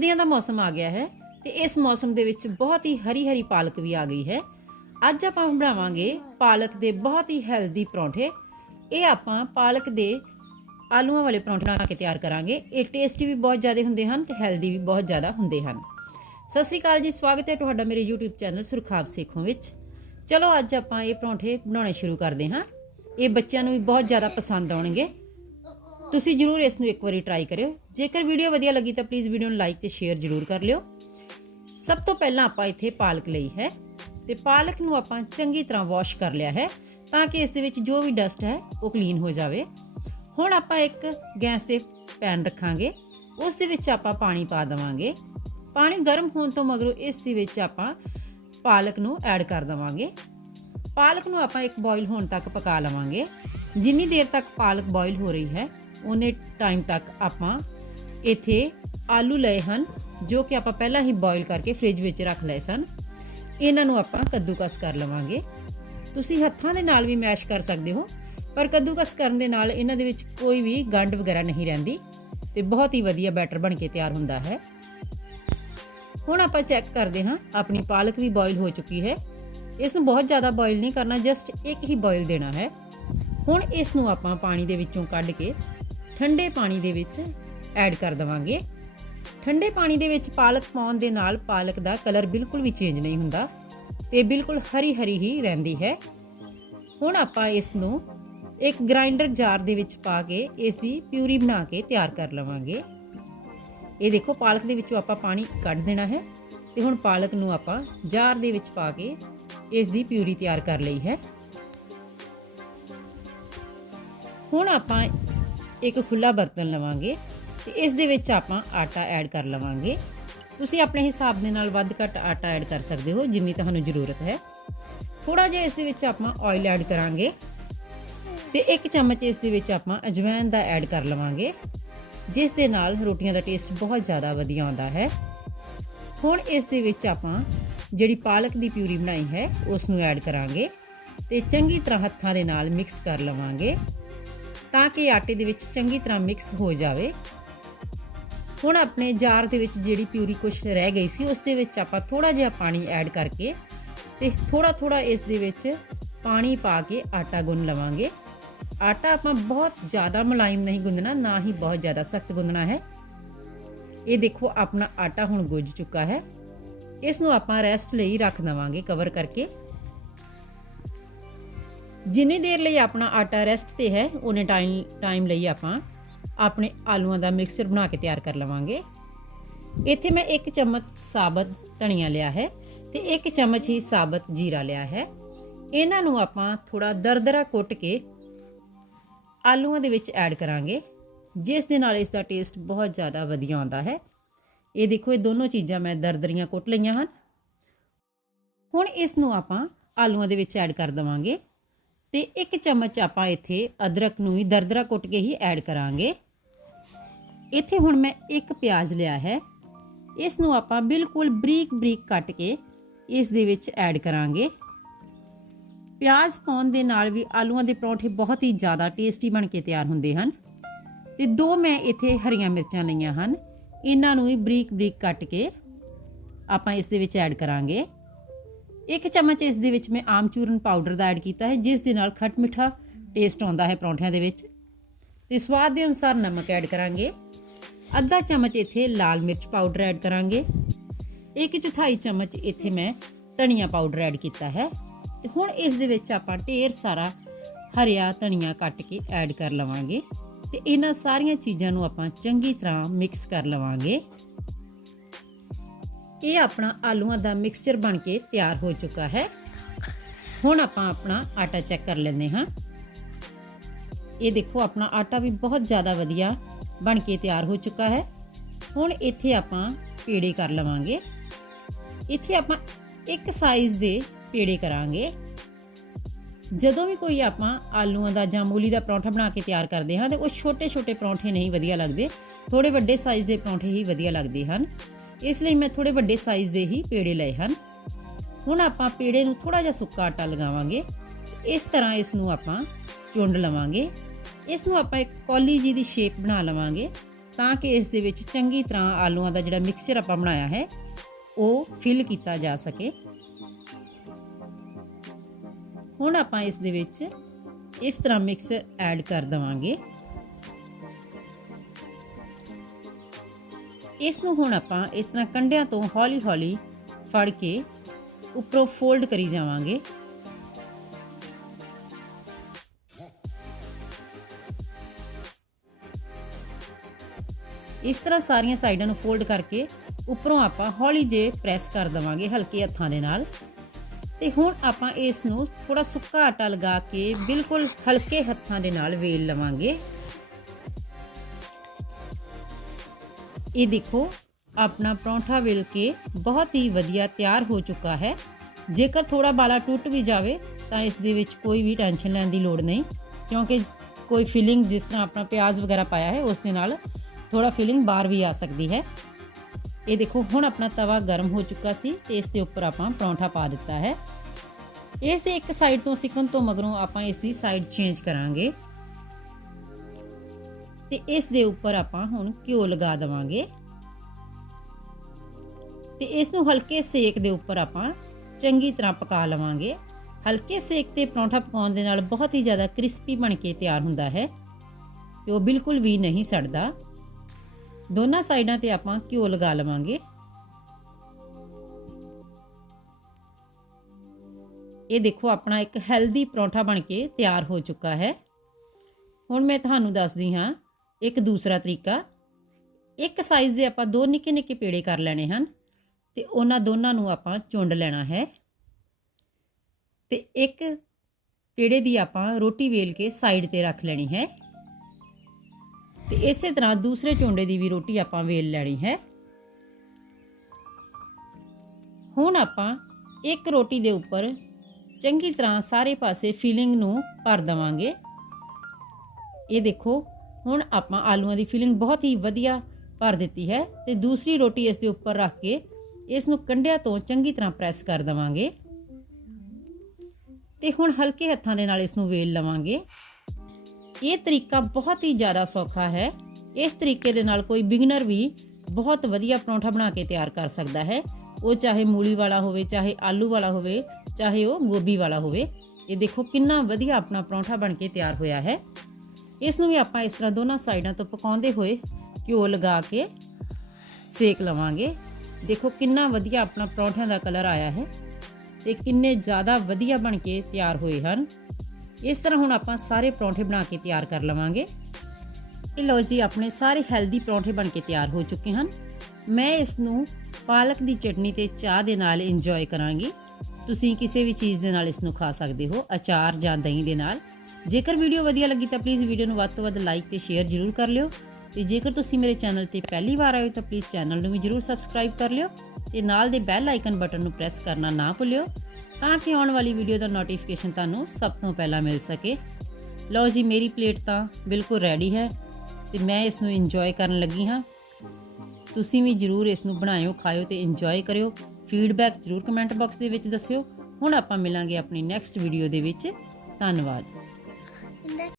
ਸਰਦੀਆਂ ਦਾ ਮੌਸਮ ਆ ਗਿਆ ਹੈ ਤੇ ਇਸ ਮੌਸਮ ਦੇ ਵਿੱਚ ਬਹੁਤ ਹੀ ਹਰੀ ਹਰੀ ਪਾਲਕ ਵੀ ਆ ਗਈ ਹੈ। ਅੱਜ ਆਪਾਂ ਬਣਾਵਾਂਗੇ ਪਾਲਕ ਦੇ ਬਹੁਤ ਹੀ ਹੈਲਦੀ ਪਰੌਂਠੇ। ਇਹ ਆਪਾਂ ਪਾਲਕ ਦੇ ਆਲੂਆਂ ਵਾਲੇ ਪਰੌਂਠੇ ਬਣਾ ਕੇ ਤਿਆਰ ਕਰਾਂਗੇ। ਇਹ ਟੇਸਟੀ ਵੀ ਬਹੁਤ ਜ਼ਿਆਦਾ ਹੁੰਦੇ ਹਨ ਤੇ ਹੈਲਦੀ ਵੀ ਬਹੁਤ ਜ਼ਿਆਦਾ ਹੁੰਦੇ ਹਨ। ਸਤਿ ਸ੍ਰੀ ਅਕਾਲ ਜੀ, ਸਵਾਗਤ ਹੈ ਤੁਹਾਡਾ ਮੇਰੇ YouTube ਚੈਨਲ ਸੁਰਖਾਬ ਸੇਖੋਂ ਵਿੱਚ। ਚਲੋ ਅੱਜ ਆਪਾਂ ਇਹ ਪਰੌਂਠੇ ਬਣਾਉਣੇ ਸ਼ੁਰੂ ਕਰਦੇ ਹਾਂ। ਇਹ ਬੱਚਿਆਂ ਨੂੰ ਵੀ ਬਹੁਤ ਜ਼ਿਆਦਾ ਪਸੰਦ ਆਉਣਗੇ। ਤੁਸੀਂ ਜਰੂਰ ਇਸ ਨੂੰ ਇੱਕ ਵਾਰੀ ਟਰਾਈ ਕਰਿਓ। ਜੇਕਰ ਵੀਡੀਓ ਵਧੀਆ ਲੱਗੀ ਤਾਂ ਪਲੀਜ਼ ਵੀਡੀਓ ਨੂੰ ਲਾਈਕ ਤੇ ਸ਼ੇਅਰ ਜਰੂਰ ਕਰ ਲਿਓ। ਸਭ ਤੋਂ ਪਹਿਲਾਂ ਆਪਾਂ ਇੱਥੇ ਪਾਲਕ ਲਈ ਹੈ ਤੇ ਪਾਲਕ ਨੂੰ ਆਪਾਂ ਚੰਗੀ ਤਰ੍ਹਾਂ ਵਾਸ਼ ਕਰ ਲਿਆ ਹੈ ਤਾਂ ਕਿ ਇਸ ਦੇ ਵਿੱਚ ਜੋ ਵੀ ਡਸਟ ਹੈ ਉਹ ਕਲੀਨ ਹੋ ਜਾਵੇ। ਹੁਣ ਆਪਾਂ ਇੱਕ ਗੈਸ ਤੇ ਪੈਨ ਰੱਖਾਂਗੇ। ਉਸ ਦੇ ਵਿੱਚ ਆਪਾਂ ਪਾਣੀ ਪਾ ਦੇਵਾਂਗੇ। ਪਾਣੀ ਗਰਮ ਹੋਣ ਤੋਂ ਮਗਰੋਂ ਇਸ ਦੇ ਵਿੱਚ ਆਪਾਂ ਪਾਲਕ ਨੂੰ ਐਡ ਕਰ ਦੇਵਾਂਗੇ। ਪਾਲਕ ਨੂੰ ਆਪਾਂ ਇੱਕ ਬੋਇਲ ਹੋਣ ਤੱਕ ਪਕਾ ਲਵਾਂਗੇ। ਜਿੰਨੀ ਦੇਰ ਤੱਕ ਪਾਲਕ ਬੋਇਲ ਹੋ ਰਹੀ ਹੈ ਉਹਨੇ ਟਾਈਮ ਤੱਕ ਆਪਾਂ ਇੱਥੇ ਆਲੂ ਲਏ ਹਨ, ਜੋ ਕਿ ਆਪਾਂ ਪਹਿਲਾਂ ਹੀ ਬੋਇਲ ਕਰਕੇ ਫ੍ਰਿਜ ਵਿੱਚ ਰੱਖ ਲਏ ਸਨ। ਇਹਨਾਂ ਨੂੰ ਆਪਾਂ ਕੱਦੂਕਸ ਕਰ ਲਵਾਂਗੇ। ਤੁਸੀਂ ਹੱਥਾਂ ਦੇ ਨਾਲ ਵੀ ਮੈਸ਼ ਕਰ ਸਕਦੇ ਹੋ, ਪਰ ਕੱਦੂਕਸ ਕਰਨ ਦੇ ਨਾਲ ਇਹਨਾਂ ਦੇ ਵਿੱਚ ਕੋਈ ਵੀ ਗੰਢ ਵਗੈਰਾ ਨਹੀਂ ਰਹਿੰਦੀ ਤੇ ਬਹੁਤ ਹੀ ਵਧੀਆ ਬੈਟਰ ਬਣ ਕੇ ਤਿਆਰ ਹੁੰਦਾ ਹੈ। ਹੁਣ ਆਪਾਂ ਚੈੱਕ ਕਰਦੇ ਹਾਂ, ਆਪਣੀ ਪਾਲਕ ਵੀ ਬੋਇਲ ਹੋ ਚੁੱਕੀ ਹੈ। ਇਸ ਨੂੰ ਬਹੁਤ ਜ਼ਿਆਦਾ ਬੋਇਲ ਨਹੀਂ ਕਰਨਾ ਜਸਟ ਇੱਕ ਹੀ ਬੋਇਲ ਦੇਣਾ ਹੈ। ਹੁਣ ਇਸ ਨੂੰ ਆਪਾਂ ਪਾਣੀ ਦੇ ਵਿੱਚੋਂ ਕੱਢ ਕੇ ਠੰਡੇ ਪਾਣੀ ਦੇ ਵਿੱਚ ਐਡ ਕਰ ਦਵਾਂਗੇ। ਠੰਡੇ ਪਾਣੀ ਦੇ ਵਿੱਚ ਪਾਲਕ ਪਾਉਣ ਦੇ ਨਾਲ ਪਾਲਕ ਦਾ ਕਲਰ ਬਿਲਕੁਲ ਵੀ ਚੇਂਜ ਨਹੀਂ ਹੁੰਦਾ ਤੇ ਬਿਲਕੁਲ ਹਰੀ ਹਰੀ ਹੀ ਰਹਿੰਦੀ ਹੈ। ਹੁਣ ਆਪਾਂ ਇਸ ਨੂੰ ਇੱਕ ਗ੍ਰਾਈਂਡਰ ਜਾਰ ਦੇ ਵਿੱਚ ਪਾ ਕੇ ਇਸ ਦੀ ਪਿਊਰੀ ਬਣਾ ਕੇ ਤਿਆਰ ਕਰ ਲਵਾਂਗੇ। ਇਹ ਦੇਖੋ ਪਾਲਕ ਦੇ ਵਿੱਚੋਂ ਆਪਾਂ ਪਾਣੀ ਕੱਢ ਦੇਣਾ ਹੈ ਤੇ ਹੁਣ ਪਾਲਕ ਨੂੰ ਆਪਾਂ ਜਾਰ ਦੇ ਵਿੱਚ ਪਾ ਕੇ ਇਸ ਦੀ ਪਿਊਰੀ ਤਿਆਰ ਕਰ ਲਈ ਹੈ। ਹੁਣ ਆਪਾਂ ਇੱਕ ਖੁੱਲਾ ਬਰਤਨ ਲਵਾਂਗੇ ਤੇ ਇਸ ਦੇ ਵਿੱਚ ਆਪਾਂ ਆਟਾ ਐਡ ਕਰ ਲਵਾਂਗੇ। ਤੁਸੀਂ ਆਪਣੇ ਹਿਸਾਬ ਦੇ ਨਾਲ ਵੱਧ ਘੱਟ ਆਟਾ ਐਡ ਕਰ ਸਕਦੇ ਹੋ, ਜਿੰਨੀ ਤੁਹਾਨੂੰ ਜ਼ਰੂਰਤ ਹੈ। ਥੋੜਾ ਜਿਹਾ ਇਸ ਦੇ ਵਿੱਚ ਆਪਾਂ ਆਇਲ ਐਡ ਕਰਾਂਗੇ ਤੇ ਇੱਕ ਚਮਚ ਇਸ ਦੇ ਵਿੱਚ ਆਪਾਂ ਅਜਵਾਇਨ ਦਾ ਐਡ ਕਰ ਲਵਾਂਗੇ, ਜਿਸ ਦੇ ਨਾਲ ਰੋਟੀਆਂ ਦਾ ਟੇਸਟ ਬਹੁਤ ਜ਼ਿਆਦਾ ਵਧੀਆ ਆਉਂਦਾ ਹੈ। ਹੁਣ ਇਸ ਦੇ ਵਿੱਚ ਆਪਾਂ ਜਿਹੜੀ ਪਾਲਕ ਦੀ ਪਿਊਰੀ ਬਣਾਈ ਹੈ, ਉਸ ਨੂੰ ਐਡ ਕਰਾਂਗੇ ਤੇ ਚੰਗੀ ਤਰ੍ਹਾਂ ਹੱਥਾਂ ਦੇ ਨਾਲ ਮਿਕਸ ਕਰ ਲਵਾਂਗੇ। ਤਾਂ ਕਿ ਆਟੇ ਦੇ ਵਿੱਚ ਚੰਗੀ ਤਰ੍ਹਾਂ ਮਿਕਸ ਹੋ ਜਾਵੇ। ਹੁਣ ਆਪਣੇ ਜਾਰ ਦੇ ਵਿੱਚ ਜਿਹੜੀ ਪਿਊਰੀ ਕੁਛ ਰਹਿ ਗਈ ਸੀ, ਉਸ ਦੇ ਵਿੱਚ ਆਪਾਂ ਥੋੜਾ ਜਿਹਾ ਪਾਣੀ ਐਡ ਕਰਕੇ ਤੇ ਥੋੜਾ ਥੋੜਾ ਇਸ ਦੇ ਵਿੱਚ ਪਾਣੀ ਪਾ ਕੇ ਆਟਾ ਗੁੰਨ ਲਵਾਂਗੇ। ਆਟਾ ਆਪਾਂ ਬਹੁਤ ਜ਼ਿਆਦਾ ਮੁਲਾਇਮ ਨਹੀਂ ਗੁੰਨਣਾ, ਨਾ ਹੀ ਬਹੁਤ ਜ਼ਿਆਦਾ ਸਖਤ ਗੁੰਨਣਾ ਹੈ। ਇਹ ਦੇਖੋ, ਆਪਣਾ ਆਟਾ ਹੁਣ ਗੁੱਝ ਚੁੱਕਾ ਹੈ। ਇਸ ਨੂੰ ਆਪਾਂ ਰੈਸਟ ਲਈ ਰੱਖ ਦਵਾਂਗੇ ਕਵਰ ਕਰਕੇ। ਜਿੰਨੀ ਦੇਰ ਲਈ ਆਪਣਾ ਆਟਾ ਰੈਸਟ ਤੇ ਹੈ, ਉਹਨੇ ਟਾਈਮ ਟਾਈਮ ਲਈ ਆਪਾਂ ਆਪਣੇ ਆਲੂਆਂ ਦਾ ਮਿਕਸਚਰ ਬਣਾ ਕੇ ਤਿਆਰ ਕਰ ਲਵਾਂਗੇ। ਇੱਥੇ ਮੈਂ 1 ਚਮਚ ਸਾਬਤ ਧਨੀਆ ਲਿਆ ਹੈ ਤੇ 1 ਚਮਚ ਹੀ ਸਾਬਤ ਜੀਰਾ ਲਿਆ ਹੈ। ਇਹਨਾਂ ਨੂੰ ਆਪਾਂ ਥੋੜਾ ਦਰਦਰਾ ਕੁੱਟ ਕੇ ਆਲੂਆਂ ਦੇ ਵਿੱਚ ਐਡ ਕਰਾਂਗੇ, ਜਿਸ ਦੇ ਨਾਲ ਇਸ ਦਾ ਟੇਸਟ ਬਹੁਤ ਜ਼ਿਆਦਾ ਵਧੀਆ ਆਉਂਦਾ ਹੈ। ਇਹ ਦੇਖੋ, ਇਹ ਦੋਨੋਂ ਚੀਜ਼ਾਂ ਮੈਂ ਦਰਦਰੀਆਂ ਕੁੱਟ ਲਈਆਂ ਹਨ। ਹੁਣ ਇਸ ਨੂੰ ਆਪਾਂ ਆਲੂਆਂ ਦੇ ਵਿੱਚ ਐਡ ਕਰ ਦਵਾਂਗੇ। ਤੇ ਇੱਕ ਚਮਚ ਆਪਾਂ ਇੱਥੇ ਅਦਰਕ ਨੂੰ ਵੀ ਦਰਦਰਾ ਕੁੱਟ ਕੇ ਹੀ ਐਡ ਕਰਾਂਗੇ। ਇੱਥੇ ਹੁਣ ਮੈਂ ਇੱਕ ਪਿਆਜ਼ ਲਿਆ ਹੈ। ਇਸ ਨੂੰ ਆਪਾਂ ਬਿਲਕੁਲ ਬਰੀਕ ਬਰੀਕ ਕੱਟ ਕੇ ਇਸ ਦੇ ਵਿੱਚ ਐਡ ਕਰਾਂਗੇ। ਪਿਆਜ਼ ਪਾਉਣ ਦੇ ਨਾਲ ਵੀ ਆਲੂਆਂ ਦੇ ਪਰੌਂਠੇ ਬਹੁਤ ਹੀ ਜ਼ਿਆਦਾ ਟੇਸਟੀ ਬਣ ਕੇ ਤਿਆਰ ਹੁੰਦੇ ਹਨ। ਤੇ ਦੋ ਮੈਂ ਇੱਥੇ ਹਰੀਆਂ ਮਿਰਚਾਂ ਲਈਆਂ ਹਨ। ਇਹਨਾਂ ਨੂੰ ਵੀ ਬਰੀਕ ਬਰੀਕ ਕੱਟ ਕੇ ਆਪਾਂ ਇਸ ਦੇ ਵਿੱਚ ਐਡ ਕਰਾਂਗੇ। ਇੱਕ ਚਮਚ ਇਸ ਦੇ ਵਿੱਚ ਮੈਂ ਆਮਚੂਰਨ ਪਾਊਡਰ ਦਾ ਐਡ ਕੀਤਾ ਹੈ, ਜਿਸ ਦੇ ਨਾਲ ਖੱਟ ਮਿੱਠਾ ਟੇਸਟ ਆਉਂਦਾ ਹੈ ਪਰੌਂਠਿਆਂ ਦੇ ਵਿੱਚ। ਤੇ ਸਵਾਦ ਦੇ ਅਨੁਸਾਰ ਨਮਕ ਐਡ ਕਰਾਂਗੇ। ਅੱਧਾ ਚਮਚ ਇੱਥੇ ਲਾਲ ਮਿਰਚ ਪਾਊਡਰ ਐਡ ਕਰਾਂਗੇ। ਇੱਕ ਚੌਥਾਈ ਚਮਚ ਇੱਥੇ ਮੈਂ ਧਨੀਆ ਪਾਊਡਰ ਐਡ ਕੀਤਾ ਹੈ। ਤੇ ਹੁਣ ਇਸ ਦੇ ਵਿੱਚ ਆਪਾਂ ਢੇਰ ਸਾਰਾ ਹਰਿਆ ਧਨੀਆ ਕੱਟ ਕੇ ਐਡ ਕਰ ਲਵਾਂਗੇ। ਤੇ ਇਹਨਾਂ ਸਾਰੀਆਂ ਚੀਜ਼ਾਂ ਨੂੰ ਆਪਾਂ ਚੰਗੀ ਤਰ੍ਹਾਂ ਮਿਕਸ ਕਰ ਲਵਾਂਗੇ। ਇਹ ਆਪਣਾ ਆਲੂਆਂ ਦਾ ਮਿਕਸਚਰ ਬਣ ਕੇ ਤਿਆਰ ਹੋ ਚੁੱਕਾ ਹੈ। ਹੁਣ ਆਪਾਂ ਆਪਣਾ ਆਟਾ ਚੈੱਕ ਕਰ ਲੈਂਦੇ ਹਾਂ। ਇਹ ਦੇਖੋ, ਆਪਣਾ ਆਟਾ ਵੀ ਬਹੁਤ ਜ਼ਿਆਦਾ ਵਧੀਆ ਬਣ ਕੇ ਤਿਆਰ ਹੋ ਚੁੱਕਾ ਹੈ। ਹੁਣ ਇੱਥੇ ਆਪਾਂ ਪੇੜੇ ਕਰ ਲਵਾਂਗੇ। ਇੱਥੇ ਆਪਾਂ ਇੱਕ ਸਾਈਜ਼ ਦੇ ਪੇੜੇ ਕਰਾਂਗੇ। ਜਦੋਂ ਵੀ ਕੋਈ ਆਪਾਂ ਆਲੂਆਂ ਦਾ ਜਾਂ ਮੂਲੀ ਦਾ ਪਰੌਂਠਾ ਬਣਾ ਕੇ ਤਿਆਰ ਕਰਦੇ ਹਾਂ, ਤੇ ਉਹ ਛੋਟੇ-ਛੋਟੇ ਪਰੌਂਠੇ ਨਹੀਂ ਵਧੀਆ ਲੱਗਦੇ। ਥੋੜੇ ਵੱਡੇ ਸਾਈਜ਼ ਦੇ ਪਰੌਂਠੇ ਹੀ ਵਧੀਆ ਲੱਗਦੇ ਹਨ। ਇਸ ਲਈ ਮੈਂ ਥੋੜੇ ਵੱਡੇ ਸਾਈਜ਼ ਦੇ ਹੀ ਪੇੜੇ ਲਏ ਹਨ। ਹੁਣ ਆਪਾਂ ਪੇੜੇ ਨੂੰ ਥੋੜਾ ਜਿਹਾ ਸੁੱਕਾ ਆਟਾ ਲਗਾਵਾਂਗੇ। ਇਸ ਤਰ੍ਹਾਂ ਇਸ ਨੂੰ ਆਪਾਂ ਚੁੰਡ ਲਵਾਂਗੇ। ਇਸ ਨੂੰ ਆਪਾਂ ਇੱਕ ਕੌਲੀ ਜੀ ਦੀ ਸ਼ੇਪ ਬਣਾ ਲਵਾਂਗੇ ਤਾਂ ਕਿ ਇਸ ਦੇ ਵਿੱਚ ਚੰਗੀ ਤਰ੍ਹਾਂ ਆਲੂਆਂ ਦਾ ਜਿਹੜਾ ਮਿਕਸਚਰ ਆਪਾਂ ਬਣਾਇਆ ਹੈ, ਉਹ ਫਿਲ ਕੀਤਾ ਜਾ ਸਕੇ। ਹੁਣ ਆਪਾਂ ਇਸ ਦੇ ਵਿੱਚ ਇਸ ਤਰ੍ਹਾਂ ਮਿਕਸਰ ਐਡ ਕਰ ਦਵਾਂਗੇ। ਇਸ ਨੂੰ ਹੁਣ ਆਪਾਂ ਇਸ ਤਰ੍ਹਾਂ ਕੰਡਿਆਂ ਤੋਂ ਹੌਲੀ-ਹੌਲੀ ਫੜ ਕੇ ਉੱਪਰੋਂ ਫੋਲਡ ਕਰੀ ਜਾਵਾਂਗੇ। ਇਸ ਤਰ੍ਹਾਂ ਸਾਰੀਆਂ ਸਾਈਡਾਂ ਨੂੰ ਫੋਲਡ ਕਰਕੇ ਉੱਪਰੋਂ ਆਪਾਂ ਹੌਲੀ ਜੇ ਪ੍ਰੈਸ ਕਰ ਦਵਾਂਗੇ ਹਲਕੇ ਹੱਥਾਂ ਦੇ ਨਾਲ। ਤੇ ਹੁਣ ਆਪਾਂ ਇਸ ਨੂੰ ਥੋੜਾ ਸੁੱਕਾ ਆਟਾ ਲਗਾ ਕੇ ਬਿਲਕੁਲ ਹਲਕੇ ਹੱਥਾਂ ਦੇ ਨਾਲ ਵੇਲ ਲਵਾਂਗੇ। ਇਹ ਦੇਖੋ, ਆਪਣਾ ਪਰੌਂਠਾ ਵੇਲ ਕੇ ਬਹੁਤ ਹੀ ਵਧੀਆ ਤਿਆਰ ਹੋ ਚੁੱਕਾ ਹੈ। ਜੇਕਰ ਥੋੜਾ ਬਾਲਾ ਟੁੱਟ ਵੀ ਜਾਵੇ, ਤਾਂ ਇਸ ਦੇ ਵਿੱਚ ਕੋਈ ਵੀ ਟੈਨਸ਼ਨ ਲੈਣ ਦੀ ਲੋੜ ਨਹੀਂ, ਕਿਉਂਕਿ ਕੋਈ ਫਿਲਿੰਗ ਜਿਸ ਤਰ੍ਹਾਂ ਆਪਣਾ ਪਿਆਜ਼ ਵਗੈਰਾ ਪਾਇਆ ਹੈ, ਉਸ ਦੇ ਨਾਲ ਥੋੜਾ ਫਿਲਿੰਗ ਬਾਹਰ ਵੀ ਆ ਸਕਦੀ ਹੈ। ਇਹ ਦੇਖੋ, ਹੁਣ ਆਪਣਾ ਤਵਾ ਗਰਮ ਹੋ ਚੁੱਕਾ ਸੀ ਤੇ ਇਸ ਦੇ ਉੱਪਰ ਆਪਾਂ ਪਰੌਂਠਾ ਪਾ ਦਿੱਤਾ ਹੈ। ਇਸ ਦੇ ਇੱਕ ਸਾਈਡ ਤੋਂ ਸਿੱਕਣ ਤੋਂ ਮਗਰੋਂ ਆਪਾਂ ਇਸ ਦੀ ਸਾਈਡ ਚੇਂਜ ਕਰਾਂਗੇ। ਤੇ ਇਸ ਦੇ ਉੱਪਰ ਆਪਾਂ ਹੁਣ ਘਿਓ ਲਗਾ ਦਵਾਂਗੇ। ਤੇ ਇਸ ਨੂੰ ਹਲਕੇ ਸੇਕ ਦੇ ਉੱਪਰ ਆਪਾਂ ਚੰਗੀ ਤਰ੍ਹਾਂ ਪਕਾ ਲਵਾਂਗੇ। ਹਲਕੇ ਸੇਕ ਤੇ ਪਰੌਂਠਾ ਪਕਾਉਣ ਦੇ ਨਾਲ ਬਹੁਤ ਹੀ ਜ਼ਿਆਦਾ ਕ੍ਰਿਸਪੀ ਬਣ ਕੇ ਤਿਆਰ ਹੁੰਦਾ ਹੈ ਤੇ ਉਹ ਬਿਲਕੁਲ ਵੀ ਨਹੀਂ ਸੜਦਾ। ਦੋਨਾਂ ਸਾਈਡਾਂ ਤੇ ਆਪਾਂ ਘਿਓ ਲਗਾ ਲਵਾਂਗੇ। ਇਹ ਦੇਖੋ ਆਪਣਾ ਇੱਕ ਹੈਲਦੀ ਪਰੌਂਠਾ ਬਣ ਕੇ ਤਿਆਰ ਹੋ ਚੁੱਕਾ ਹੈ। ਹੁਣ ਮੈਂ ਤੁਹਾਨੂੰ ਦੱਸਦੀ ਹਾਂ ਇੱਕ ਦੂਸਰਾ ਤਰੀਕਾ, ਇੱਕ ਸਾਈਜ਼ ਦੇ ਆਪਾਂ ਦੋ ਨਿੱਕੇ ਨਿੱਕੇ ਪੇੜੇ ਕਰ ਲੈਣੇ ਹਨ ਤੇ ਉਹਨਾਂ ਦੋਨਾਂ ਨੂੰ ਆਪਾਂ ਚੁੰਡ ਲੈਣਾ ਹੈ। ਤੇ ਇੱਕ ਪੇੜੇ ਦੀ ਆਪਾਂ ਰੋਟੀ ਵੇਲ ਕੇ ਸਾਈਡ ਤੇ ਰੱਖ ਲੈਣੀ ਹੈ। ਤੇ ਇਸੇ ਤਰ੍ਹਾਂ ਦੂਸਰੇ ਚੁੰਡੇ ਦੀ ਵੀ ਰੋਟੀ ਆਪਾਂ ਵੇਲ ਲੈਣੀ ਹੈ। ਹੁਣ ਆਪਾਂ ਇੱਕ ਰੋਟੀ ਦੇ ਉੱਪਰ ਚੰਗੀ ਤਰ੍ਹਾਂ ਸਾਰੇ ਪਾਸੇ ਫੀਲਿੰਗ ਨੂੰ ਭਰ ਦਵਾਂਗੇ। ਇਹ ਦੇਖੋ ਹੁਣ ਆਪਾਂ ਆਲੂਆਂ ਦੀ ਫਿਲਿੰਗ ਬਹੁਤ ਹੀ ਵਧੀਆ ਭਰ ਦਿੱਤੀ ਹੈ ਤੇ ਦੂਸਰੀ ਰੋਟੀ ਇਸ ਦੇ ਉੱਪਰ ਰੱਖ ਕੇ ਇਸ ਨੂੰ ਕੰਢਿਆਂ ਤੋਂ ਚੰਗੀ ਤਰ੍ਹਾਂ ਪ੍ਰੈਸ ਕਰ ਦਵਾਂਗੇ। ਤੇ ਹੁਣ ਹਲਕੇ ਹੱਥਾਂ ਦੇ ਨਾਲ ਇਸ ਨੂੰ ਵੇਲ ਲਵਾਂਗੇ। ਇਹ ਤਰੀਕਾ ਬਹੁਤ ਹੀ ਜ਼ਿਆਦਾ ਸੌਖਾ ਹੈ। ਇਸ ਤਰੀਕੇ ਦੇ ਨਾਲ ਕੋਈ ਬਿਗਨਰ ਵੀ ਬਹੁਤ ਵਧੀਆ ਪਰੌਂਠਾ ਬਣਾ ਕੇ ਤਿਆਰ ਕਰ ਸਕਦਾ ਹੈ। ਉਹ ਚਾਹੇ ਮੂਲੀ ਵਾਲਾ ਹੋਵੇ, ਚਾਹੇ ਆਲੂ ਵਾਲਾ ਹੋਵੇ, ਚਾਹੇ ਉਹ ਗੋਭੀ ਵਾਲਾ ਹੋਵੇ। ਇਹ ਦੇਖੋ ਕਿੰਨਾ ਵਧੀਆ ਆਪਣਾ ਪਰੌਂਠਾ ਬਣ ਕੇ ਤਿਆਰ ਹੋਇਆ ਹੈ। ਇਸ ਨੂੰ ਵੀ ਆਪਾਂ ਇਸ ਤਰ੍ਹਾਂ ਦੋਨਾਂ ਸਾਈਡਾਂ ਤੋਂ ਪਕਾਉਂਦੇ ਹੋਏ ਘਿਓ ਲਗਾ ਕੇ ਸੇਕ ਲਵਾਂਗੇ। ਦੇਖੋ ਕਿੰਨਾ ਵਧੀਆ ਆਪਣਾ ਪਰੌਂਠਿਆਂ ਦਾ ਕਲਰ ਆਇਆ ਹੈ ਤੇ ਕਿੰਨੇ ਜ਼ਿਆਦਾ ਵਧੀਆ ਬਣ ਕੇ ਤਿਆਰ ਹੋਏ ਹਨ। ਇਸ ਤਰ੍ਹਾਂ ਹੁਣ ਆਪਾਂ ਸਾਰੇ ਪਰੌਂਠੇ ਬਣਾ ਕੇ ਤਿਆਰ ਕਰ ਲਵਾਂਗੇ। ਇਹ ਲੋ ਜੀ, ਆਪਣੇ ਸਾਰੇ ਹੈਲਦੀ ਪਰੌਂਠੇ ਬਣ ਕੇ ਤਿਆਰ ਹੋ ਚੁੱਕੇ ਹਨ। ਮੈਂ ਇਸ ਨੂੰ ਪਾਲਕ ਦੀ ਚਟਨੀ ਤੇ ਚਾਹ ਦੇ ਨਾਲ ਇੰਜੋਏ ਕਰਾਂਗੀ। ਤੁਸੀਂ ਕਿਸੇ ਵੀ ਚੀਜ਼ ਦੇ ਨਾਲ ਇਸ ਨੂੰ ਖਾ ਸਕਦੇ ਹੋ, ਅਚਾਰ ਜਾਂ ਦਹੀਂ ਦੇ ਨਾਲ। ਜੇਕਰ ਵੀਡੀਓ ਵਧੀਆ ਲੱਗੀ ਤਾਂ ਪਲੀਜ਼ ਵੀਡੀਓ ਨੂੰ ਵੱਧ ਤੋਂ ਵੱਧ ਲਾਈਕ ਤੇ ਸ਼ੇਅਰ ਜ਼ਰੂਰ ਕਰ ਲਿਓ। ਤੇ ਜੇਕਰ ਤੁਸੀਂ ਮੇਰੇ ਚੈਨਲ ਤੇ ਪਹਿਲੀ ਵਾਰ ਆਏ ਹੋ ਤਾਂ ਪਲੀਜ਼ ਚੈਨਲ ਨੂੰ ਵੀ ਜ਼ਰੂਰ ਸਬਸਕ੍ਰਾਈਬ ਕਰ ਲਿਓ ਤੇ ਨਾਲ ਦੇ ਬੈਲ ਆਈਕਨ ਬਟਨ ਨੂੰ ਪ੍ਰੈਸ ਕਰਨਾ ਨਾ ਭੁੱਲਿਓ ਤਾਂ ਕਿ ਆਉਣ ਵਾਲੀ ਵੀਡੀਓ ਦਾ ਨੋਟੀਫਿਕੇਸ਼ਨ ਤੁਹਾਨੂੰ ਸਭ ਤੋਂ ਪਹਿਲਾਂ ਮਿਲ ਸਕੇ। ਲਓ ਜੀ, ਮੇਰੀ ਪਲੇਟ ਤਾਂ ਬਿਲਕੁਲ ਰੈਡੀ ਹੈ ਤੇ ਮੈਂ ਇਸ ਨੂੰ ਇੰਜੋਏ ਕਰਨ ਲੱਗੀ ਹਾਂ। ਤੁਸੀਂ ਵੀ ਜਰੂਰ ਇਸ ਨੂੰ ਬਣਾਇਓ, ਖਾਇਓ ਤੇ ਇੰਜੋਏ ਕਰਿਓ। ਫੀਡਬੈਕ ਜਰੂਰ ਕਮੈਂਟ ਬਾਕਸ ਦੇ ਵਿੱਚ ਦੱਸਿਓ। ਹੁਣ ਆਪਾਂ ਮਿਲਾਂਗੇ ਆਪਣੀ ਨੈਕਸਟ ਵੀਡੀਓ ਦੇ ਵਿੱਚ। ਧੰਨਵਾਦ।